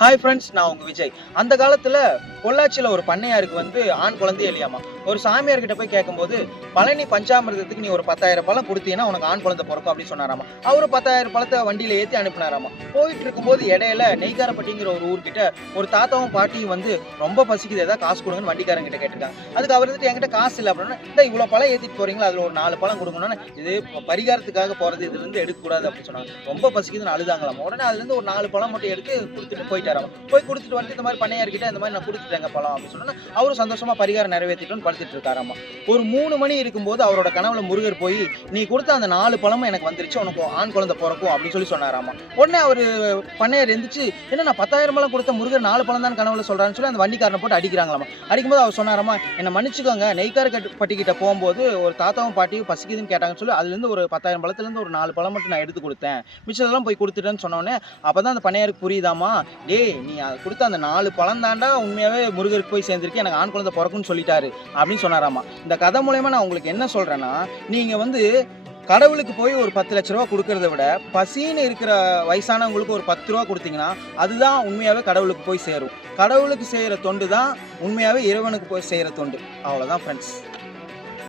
Hi friends, நான் உங்க விஜய். அந்த காலத்துல பொள்ளாச்சியில ஒரு பண்ணையாருக்கு ஆண் குழந்தையே இல்லையாமா. ஒரு சாமியார்கிட்ட போய் கேட்கும்போது, பழனி பஞ்சாமிர்தத்துக்கு நீ ஒரு 10,000 பழம் குடுத்தீன்னா உனக்கு ஆண் குழந்தை பொறக்கும் அப்படின்னு சொன்னாராமா. அவரு 10,000 பழத்தை வண்டியில ஏத்தி அனுப்புனாராமா. போயிட்டு இருக்கும்போது இடையில நெய்க்காரப்பட்டிங்கிற ஒரு ஊர்கிட்ட ஒரு தாத்தாவும் பாட்டியும் ரொம்ப பசிக்குது, ஏதாவது காசு கொடுங்கன்னு வண்டிக்காரங்க கிட்ட கேட்டிருக்காங்க. அதுக்கு அவர் என்கிட்ட காசு இல்லை அப்படின்னா, இந்த இவ்வளவு பழம் ஏத்திட்டு போறீங்களா, அதுல ஒரு 4 பழம் கொடுங்கன்னு. இது பரிகாரத்துக்காக போறது, இதுல இருந்து எடுக்கக்கூடாது அப்படின்னு சொன்னாங்க. ரொம்ப பசிக்குதுன்னு அழுதாங்களாம். உடனே அதுல இருந்து ஒரு 4 பழம் மட்டும் எடுத்து கொடுத்துட்டு போயிட்டாராம். போய் கொடுத்துட்டு வந்து இந்த மாதிரி பண்ணையார்கிட்ட இந்த மாதிரி நான் கொடுத்துட்டேங்க பழம் அப்படின்னு சொன்னா அவரும் சந்தோஷமா பரிகாரம் நிறைவேற்றிட்டு படுத்துட்டு இருக்காராமா. ஒரு 3 மணி இருக்கும்போது அவரோட கனவுல முருகர் போய், நீ கொடுத்த அந்த 4 பழமும் எனக்கு வந்துருச்சு, உனக்கு ஆண் குழந்தை பிறக்கும் அப்படின்னு சொல்லி சொன்னாராமா. உடனே அவரு பண்ணையார் எந்திரிச்சு, என்ன நான் 10,000 பழம் கொடுத்த முருகர் 4 பழம் தான் கனவுல சொல்றான்னு சொல்லி அந்த வண்டிக்காரனை போட்டு அடிக்கிறாங்களாமா. அடிக்கும்போது அவர் சொன்னாராமா, என்ன மன்னிச்சுக்கோங்க, நெய்க்காரப்பட்டிக்கிட்ட போகும்போது ஒரு தாத்தாவும் பாட்டியும் பசிக்குதுன்னு கேட்டாங்கன்னு சொல்லி அதுல இருந்து ஒரு 10,000 பழத்துல இருந்து ஒரு 4 பழம் மட்டும் நான் எடுத்து கொடுத்தேன், மிச்சதெல்லாம் போய் கொடுத்துட்டேன்னு சொன்னோடனே அப்பதான் அந்த பண்ணையாருக்கு புரியுதாமா, டேய் நீ கொடுத்த அந்த 4 பழம் தாண்டா உண்மையாவே முருகருக்கு போய் சேர்ந்திருக்கு, எனக்கு ஆண் குழந்தை பிறக்கும்னு சொல்லிட்டாரு அப்படின்னு சொன்னாராமா. இந்த கதை மூலமா நான் உங்களுக்கு என்ன சொல்றேன்னா, நீங்க கடவுளுக்கு போய் ஒரு 10 லட்ச ரூபா கொடுக்கறத விட பசின்னு இருக்கிற வயசானவங்களுக்கு ஒரு 10 ரூபா கொடுத்தீங்கன்னா அதுதான் உண்மையாவே கடவுளுக்கு போய் சேரும். கடவுளுக்கு செய்யற தொண்டு தான் உண்மையாவே இறைவனுக்கு போய் செய்யற தொண்டு. அவ்வளவுதான் ஃப்ரெண்ட்ஸ்.